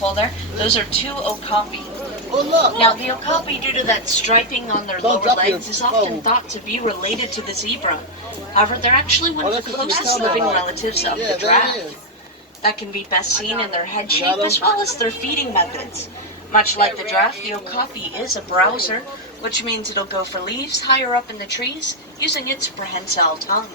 pole there, those are two okapi. Oh, look. Now, the okapi, due to that striping on their lower legs, is often thought to be related to the zebra. However, they're actually one of the closest living relatives of the giraffe. That can be best seen in their head shape as well as their feeding methods. Much like the giraffe, the okapi is a browser, which means it'll go for leaves higher up in the trees using its prehensile tongue.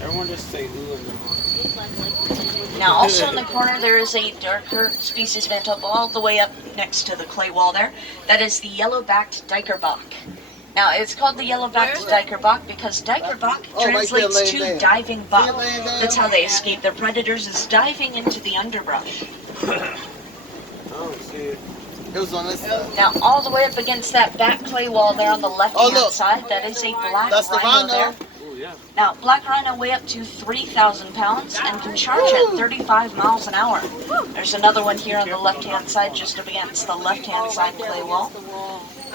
Everyone just say ooh and Now, also in the corner, there is a darker species of antelope all the way up next to the clay wall there. That is the yellow-backed dikerbok. Now, it's called the yellow-backed dikerbok because dikerbok translates to diving buck. That's how they escape their predators, is diving into the underbrush. oh, see it. It was on this side. Now, all the way up against that back clay wall there on the left-hand side, that is a black rhino there. Ooh, yeah. Now, black rhino weigh up to 3,000 pounds and can charge at 35 miles an hour. There's another one here on the left-hand side, just up against the left-hand side clay wall.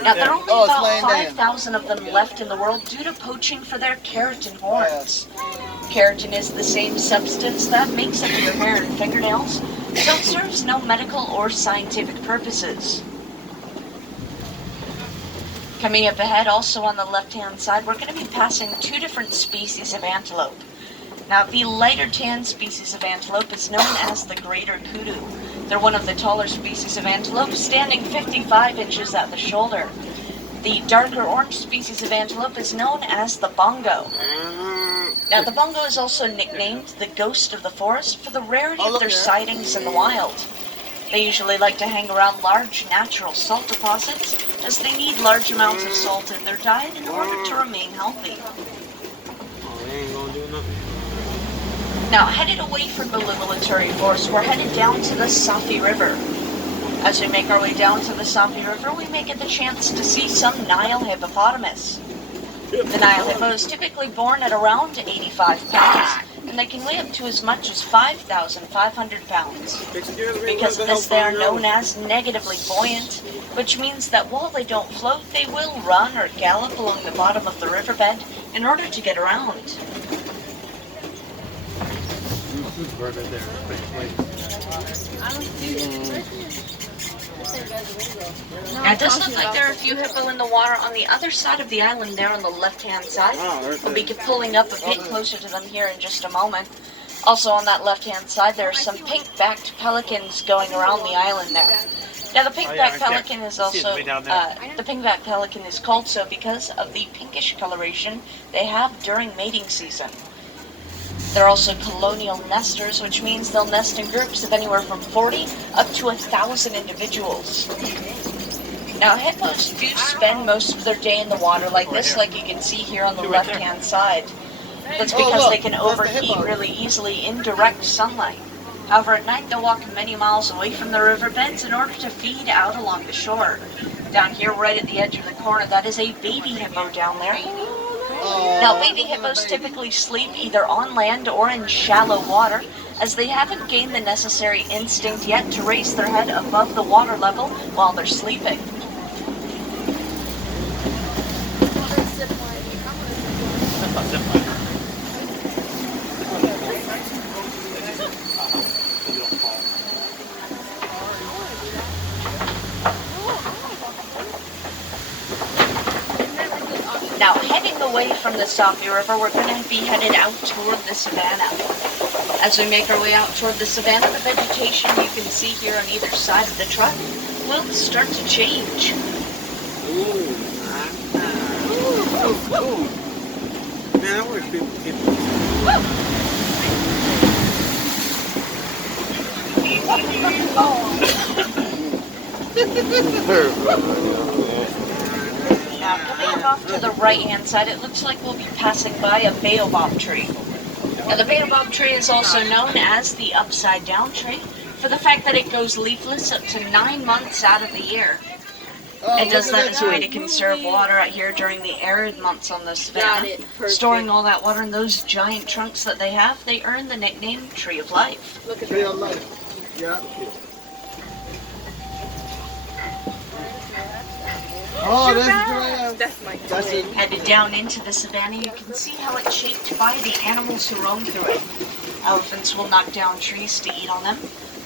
Now, there are only about 5,000 of them left in the world due to poaching for their keratin horns. Keratin is the same substance that makes up your hair and fingernails, so it serves no medical or scientific purposes. Coming up ahead, also on the left-hand side, we're going to be passing two different species of antelope. Now, the lighter tan species of antelope is known as the greater kudu. They're one of the taller species of antelope, standing 55 inches at the shoulder. The darker orange species of antelope is known as the bongo. Now, the bongo is also nicknamed the ghost of the forest for the rarity of their sightings in the wild. They usually like to hang around large natural salt deposits, as they need large amounts of salt in their diet in order to remain healthy. Oh, they ain't gonna do nothing. Now, headed away from the military force, we're headed down to the Safi River. As we make our way down to the Safi River, we may get the chance to see some Nile hippopotamus. The Nile hippo is typically born at around 85 pounds, and they can weigh up to as much as 5,500 pounds. Because of this, they are known as negatively buoyant, which means that while they don't float, they will run or gallop along the bottom of the riverbed in order to get around. Right there. Now, it does look like there are a few hippo in the water on the other side of the island there on the left-hand side. We'll be pulling up a bit closer to them here in just a moment. Also on that left-hand side, there are some pink-backed pelicans going around the island there. Now, the pink-backed pelican is also, the pink-backed pelican is called so because of the pinkish coloration they have during mating season. They're also colonial nesters, which means they'll nest in groups of anywhere from 40 up to 1,000 individuals. Now, hippos do spend most of their day in the water like this, like you can see here on the left-hand side. That's because they can overheat really easily in direct sunlight. However, at night they'll walk many miles away from the riverbeds in order to feed out along the shore. Down here, right at the edge of the corner, that is a baby hippo down there. Now, baby hippos typically sleep either on land or in shallow water, as they haven't gained the necessary instinct yet to raise their head above the water level while they're sleeping. Now, heading away from the Safi River, we're going to be headed out toward the savannah. As we make our way out toward the savannah, the vegetation you can see here on either side of the truck will start to change. Ooh. Man, I wish people could get Now, coming off to the right-hand side, it looks like we'll be passing by a baobab tree. Now, the baobab tree is also known as the upside-down tree for the fact that it goes leafless up to 9 months out of the year. It does that as a way to conserve water out here during the arid months on the savannah. Storing all that water in those giant trunks that they have, they earn the nickname Tree of Life. Tree of Life. Yeah. Oh, that's giraffe. That's my That's twin. it. Headed down into the savannah, you can see how it's shaped by the animals who roam through it. Elephants will knock down trees to eat on them.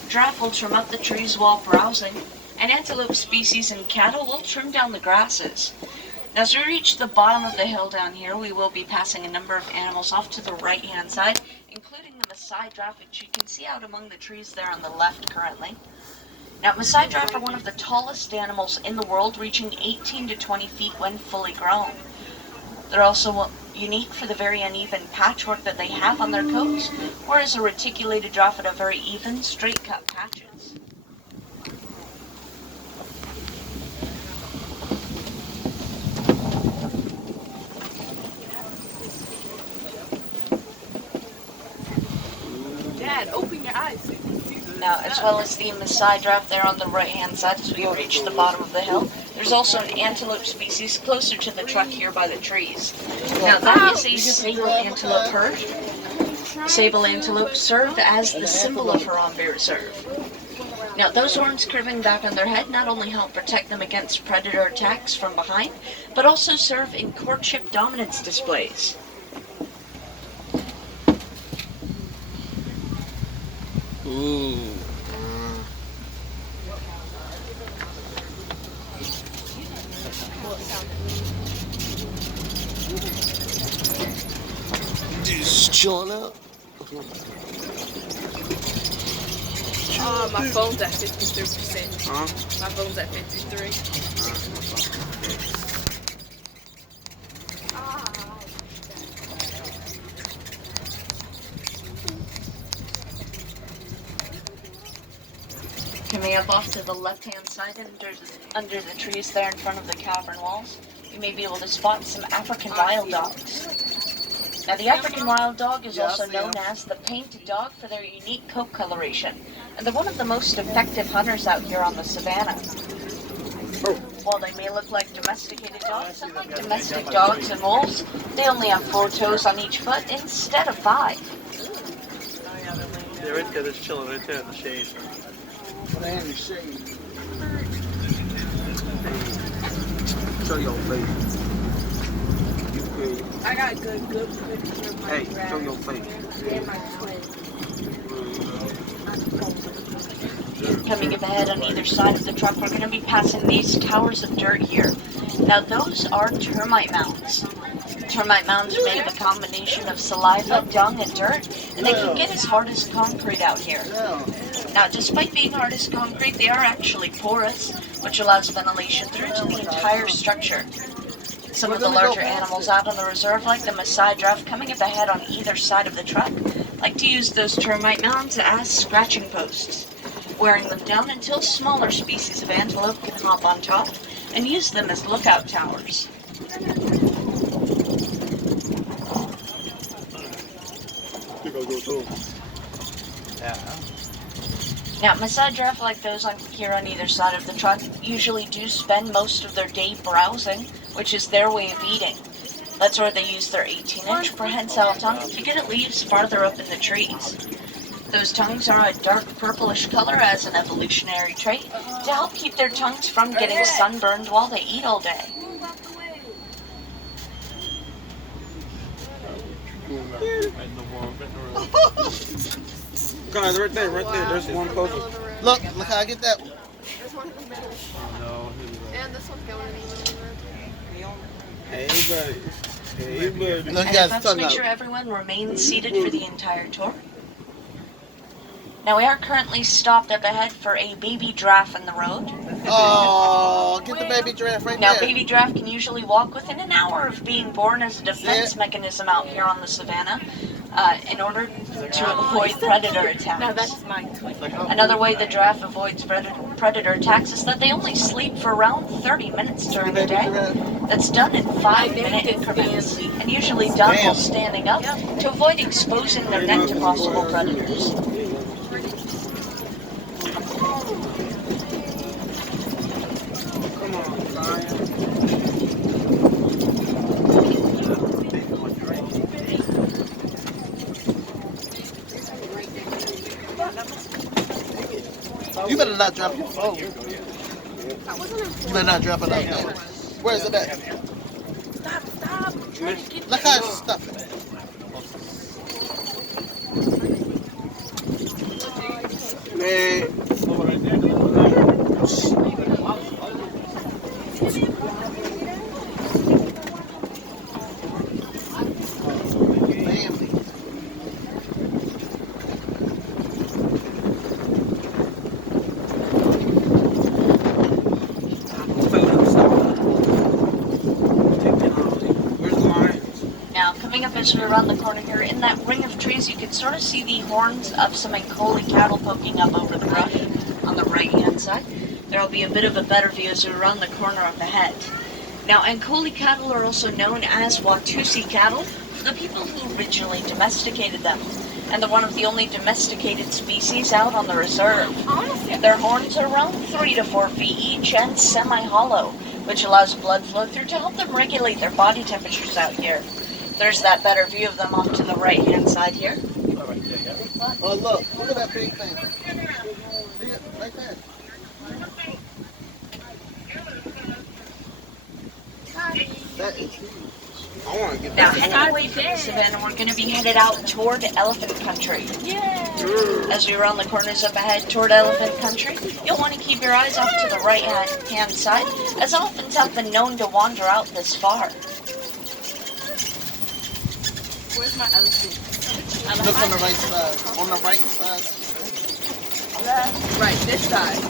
Giraffe will trim up the trees while browsing. And antelope species and cattle will trim down the grasses. Now, as we reach the bottom of the hill down here, we will be passing a number of animals off to the right-hand side, including the Maasai giraffe, which you can see out among the trees there on the left currently. Now, Maasai giraffe are one of the tallest animals in the world, reaching 18 to 20 feet when fully grown. They're also unique for the very uneven patchwork that they have on their coats, whereas a reticulated giraffe would have very even, straight-cut patches. Dad, open your eyes so you can see the Now, as well as the Maasai giraffe there on the right-hand side as we reach the bottom of the hill, there's also an antelope species closer to the truck here by the trees. Now, that is a sable antelope herd. Sable antelope serve as the symbol of Harambe Reserve. Now, those horns curving back on their head not only help protect them against predator attacks from behind, but also serve in courtship dominance displays. Ooh. Just chilling out. my phone's at 53%. Huh? My phone's at 53. Coming up off to the left-hand side under the trees there in front of the cavern walls, you may be able to spot some African wild dogs. Now, the African wild dog is also known as the painted dog for their unique coat coloration, and they're one of the most effective hunters out here on the savannah. While they may look like domesticated dogs, unlike domestic dogs and wolves, they only have 4 toes on each foot instead of 5. Yeah, right there, just chilling right there in the shade. They're in the shade. Show your face. You could. I got a good picture of my Hey, giraffe show your face. and my twin. Coming up ahead on either side of the truck, we're going to be passing these towers of dirt here. Now, those are termite mounds. Termite mounds are made of a combination of saliva, dung, and dirt, and they can get as hard as concrete out here. Now, despite being hard as concrete, they are actually porous, which allows ventilation through to the entire structure. Some of the larger animals out on the reserve, like the Maasai giraffe coming up ahead on either side of the truck, like to use those termite mounds as scratching posts, wearing them down until smaller species of antelope can hop on top and use them as lookout towers. Now, Maasai giraffe, like those on here on either side of the truck, usually do spend most of their day browsing, which is their way of eating. That's where they use their 18-inch prehensile tongue to get at leaves farther up in the trees. Those tongues are a dark purplish color as an evolutionary trait to help keep their tongues from getting sunburned while they eat all day. Guys, right there, there's one closer. Look how I get that one. This one's in the middle. No, And this one's going in the middle. hey buddy. Hey buddy. Look, And guys, let's talk make sure about. everyone remains seated for the entire tour. Now, we are currently stopped up ahead for a baby giraffe in the road. Oh, get the baby giraffe right Now, there. baby giraffe can usually walk within an hour of being born as a defense mechanism out here on the savannah in order to avoid predator Now attacks. that's my twin. Another way the giraffe avoids predator attacks is that they only sleep for around 30 minutes during the Baby day. giraffe. That's done in 5-minute increments, and usually done while standing up to avoid exposing their neck to possible predators. Come on, Zion. You better not drop your phone. You better not drop it out there. Where's it at? Stop, stop. I'm trying to get Look how it's stuck. Man. Family. Where's the lions? Now, coming up as we around the corner here, in that ring of trees, you can sort of see the horns of some Ankoli cattle poking up over the brush on the right-hand side. There will be a bit of a better view as we round the corner of the head. Now, Ankoli cattle are also known as Watusi cattle, the people who originally domesticated them, and they're one of the only domesticated species out on the reserve. Their horns are around 3 to 4 feet each and semi-hollow, which allows blood flow through to help them regulate their body temperatures out here. There's that better view of them off to the right-hand side here. Oh, look at that big thing. See it? Right there. That is huge. I want to get Now, that. heading away from the savannah, we're going to be headed out toward elephant country. As we round the corners up ahead toward elephant country, you'll want to keep your eyes off to the right-hand side, as elephants have been known to wander out this far. Where's my elephant? Look on the right side. On the right side. Right, this side.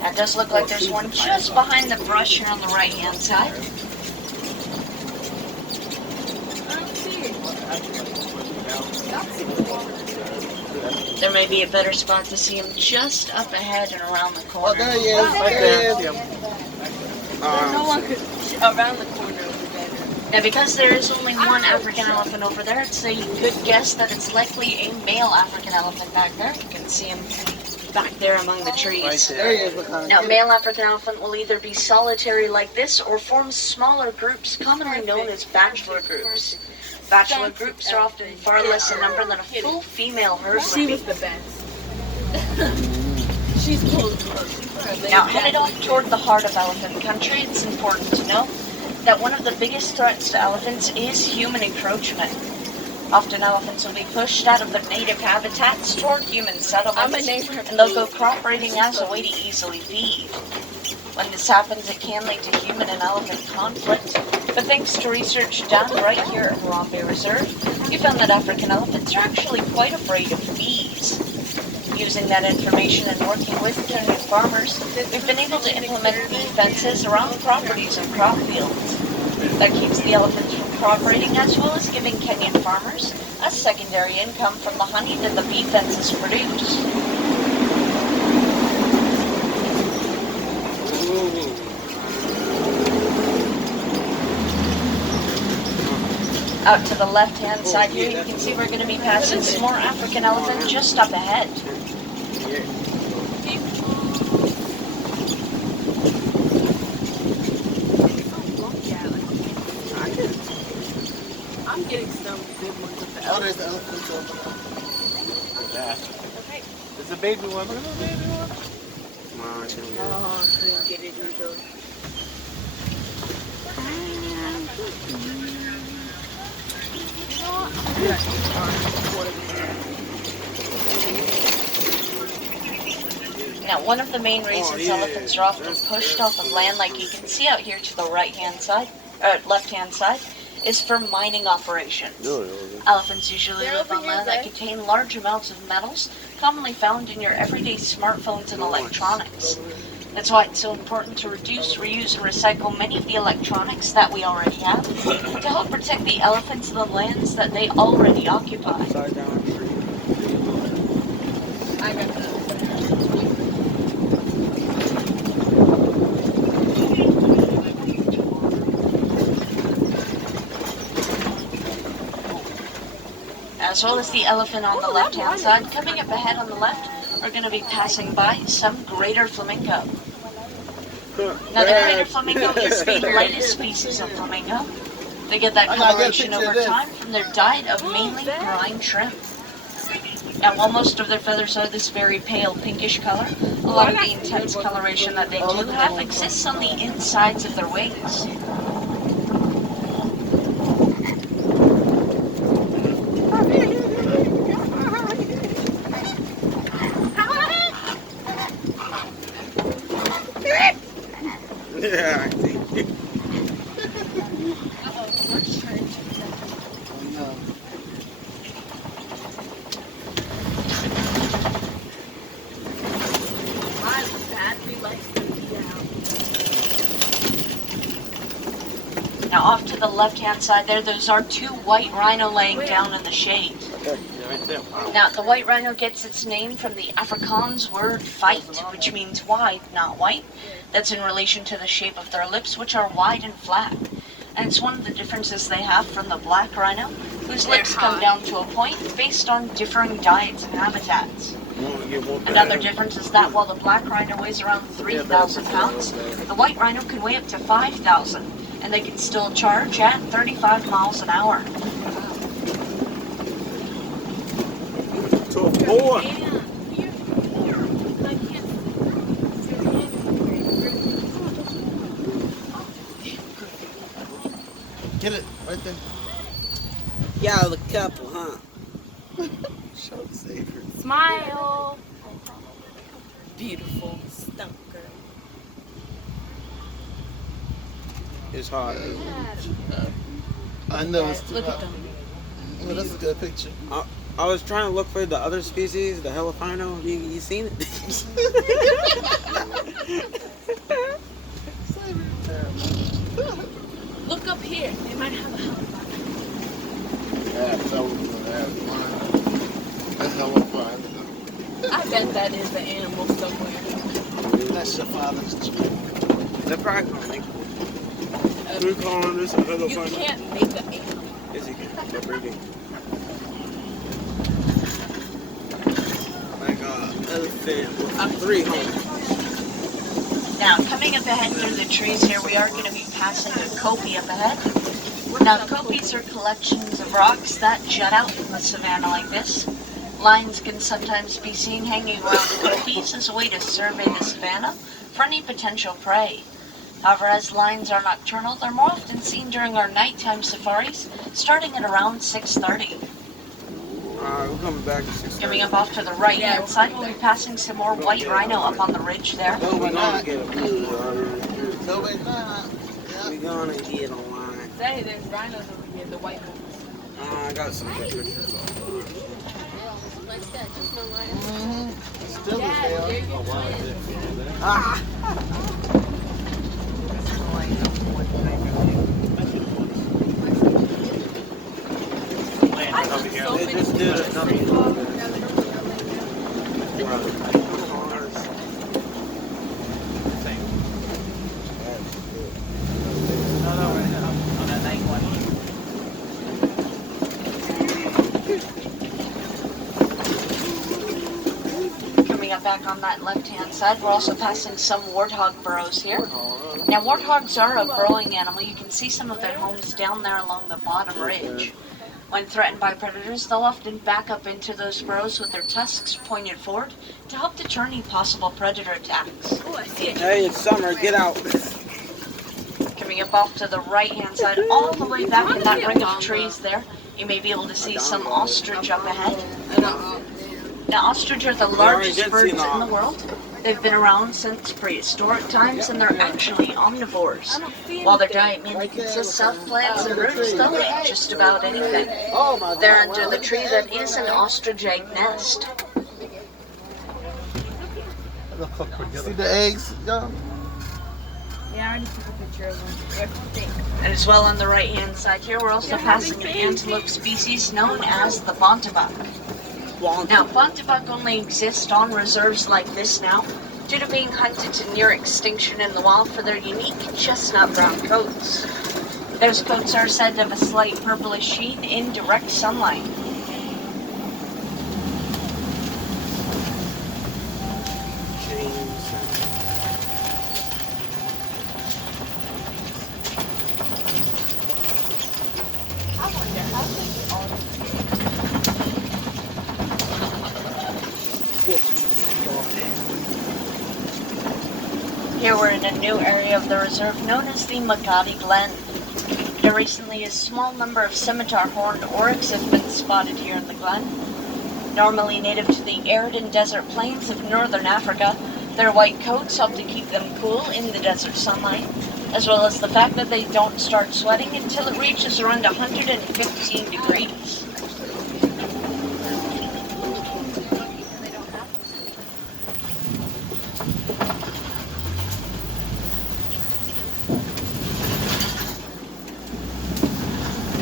Now, it does look like there's one just behind the brush here on the right-hand side. I don't see it. There may be a better spot to see him just up ahead and around the Oh, corner. there he is. There he is. No one could around the corner over there. Now, because there is only one African elephant over there, it's a good guess that it's likely a male African elephant back there. You can see him back there among the trees. There he is behind. Now, male African elephant will either be solitary like this or form smaller groups, commonly known as bachelor groups. Bachelor groups are often far less in number than a full female herd She would be. was the best. She's close to her. Now, headed off toward the heart of elephant country, it's important to know that one of the biggest threats to elephants is human encroachment. Often elephants will be pushed out of their native habitats toward human settlements, and they'll go crop raiding as a way to easily feed. When this happens, it can lead to human and elephant conflict, but thanks to research done right here at Harambe Reserve, we found that African elephants are actually quite afraid of bees. Using that information and working with Kenyan farmers, we've been able to implement bee fences around properties and crop fields. That keeps the elephants from crop raiding, as well as giving Kenyan farmers a secondary income from the honey that the bee fences produce. Out to the left-hand side here, you can see we're going to be passing some more African elephant just up ahead. I'm getting some good ones with the Oh, there's the elephants over there. It's a baby one. Look at the baby one. Come on, Oh, I couldn't get it either. Now, one of the main reasons elephants are often pushed off of land, like you can see out here to the right-hand side, or left-hand side, is for mining operations. Elephants usually live on land that contain large amounts of metals, commonly found in your everyday smartphones and electronics. That's why it's so important to reduce, reuse, and recycle many of the electronics that we already have to help protect the elephants and the lands that they already occupy. Upside down tree. I got that. As well as the elephant on the left-hand side, coming up ahead on the left, are going to be passing by some greater flamingo. Now, the greater flamingo is the lightest species of flamingo. They get that I gotta get a coloration picture over of this. time from their diet of mainly brine shrimp. Now, while most of their feathers are this very pale pinkish color, a lot of the intense coloration that they do have exists on the insides of their wings. Yeah, I see. Now, off to the left-hand side there, those are two white rhino laying down in the shade. Yeah, right there. Now, the white rhino gets its name from the Afrikaans word fight, which means wide, not white. That's in relation to the shape of their lips, which are wide and flat. And it's one of the differences they have from the black rhino, whose lips come down to a point based on differing diets and habitats. Another difference is that while the black rhino weighs around 3,000 pounds, the white rhino can weigh up to 5,000, and they can still charge at 35 miles an hour. To a boy. Get it right there. Y'all a couple, huh? Show the savior. Smile. Beautiful stunker. It's hard. I know it's too Look at hot. them. Well, that's a good picture. I was trying to look for the other species, the Helifino. You seen it? Look up here. They might have a helicopter. That's hella fun. I bet that is the animal somewhere. That's your father's tree. They're probably gonna make it. We're calling this a You Helifino. can't make an animal. Yes, you can. They're breeding. Like elephant with 3 homes. Now, coming up ahead through the trees here, we are going to be passing a kopie up ahead. Now, kopies are collections of rocks that jut out from the savanna like this. Lions can sometimes be seen hanging around kopies as a way to survey the savanna for any potential prey. However, as lions are nocturnal, they're more often seen during our nighttime safaris, starting at around 6:30. Alright, we're coming back at 6:30. Coming up off to the right-hand side, we'll be passing some more white rhino up on the ridge there. No, we're We're gonna not. get a blue. No, we're not. We're gonna get a line. Say there's rhinos over here, the white ones. I got some good pictures of Still is there. They're your twins. Ah! Land over here. So They many just did pictures. another Same. No, right now. On that night one. Coming up back on that left-hand side, we're also passing some warthog burrows here. Now, warthogs are a burrowing animal. You can see some of their homes down there along the bottom ridge. When threatened by predators, they'll often back up into those burrows with their tusks pointed forward to help deter any possible predator attacks. Oh, I see it. Hey, it's summer. Get out. Coming up off to the right-hand side, all the way back in that ring of trees there, you may be able to see some ostrich up ahead. Now, ostrich are the largest birds in the world. They've been around since prehistoric times, and they're actually omnivores. While their diet mainly consists of plants and roots, they'll eat just about anything. Oh my God. They're under the tree that is an ostrich egg nest. See the eggs? Yo? Yeah, I already took a picture of them. They're thick. And as well on the right-hand side here, we're also passing an antelope species known as the bontebok. Now, bontebok only exist on reserves like this now, due to being hunted to near extinction in the wild for their unique chestnut brown coats. Those coats are said to have a slight purplish sheen in direct sunlight. I wonder how they all a new area of the reserve known as the Magadi Glen. Here recently, a small number of scimitar horned oryx have been spotted here in the glen. Normally native to the arid and desert plains of northern Africa, their white coats help to keep them cool in the desert sunlight, as well as the fact that they don't start sweating until it reaches around 115 degrees.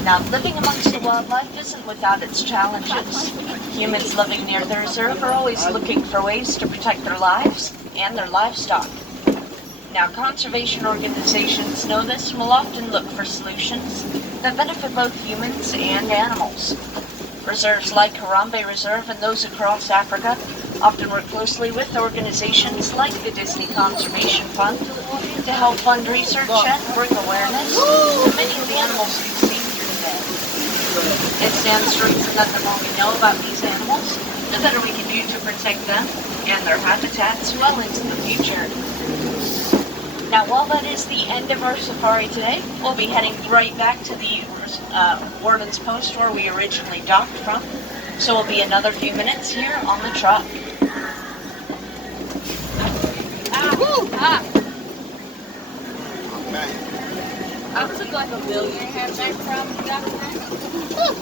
Now, living amongst the wildlife isn't without its challenges. Humans living near the reserve are always looking for ways to protect their lives and their livestock. Now, conservation organizations know this and will often look for solutions that benefit both humans and animals. Reserves like Harambe Reserve and those across Africa often work closely with organizations like the Disney Conservation Fund to help fund research and bring awareness to many of the animals we see here today. It stands to reason that the more we know about these animals, the better we can do to protect them and their habitats well into the future. Now, while that is the end of our safari today, we'll be heading right back to the Warden's Post where we originally docked from. So it'll be another few minutes here on the truck. I took like a million head back from the doctor.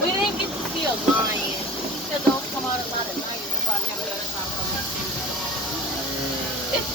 We didn't get to see a lion. Because those come out a lot at night. We'll probably have another time. It's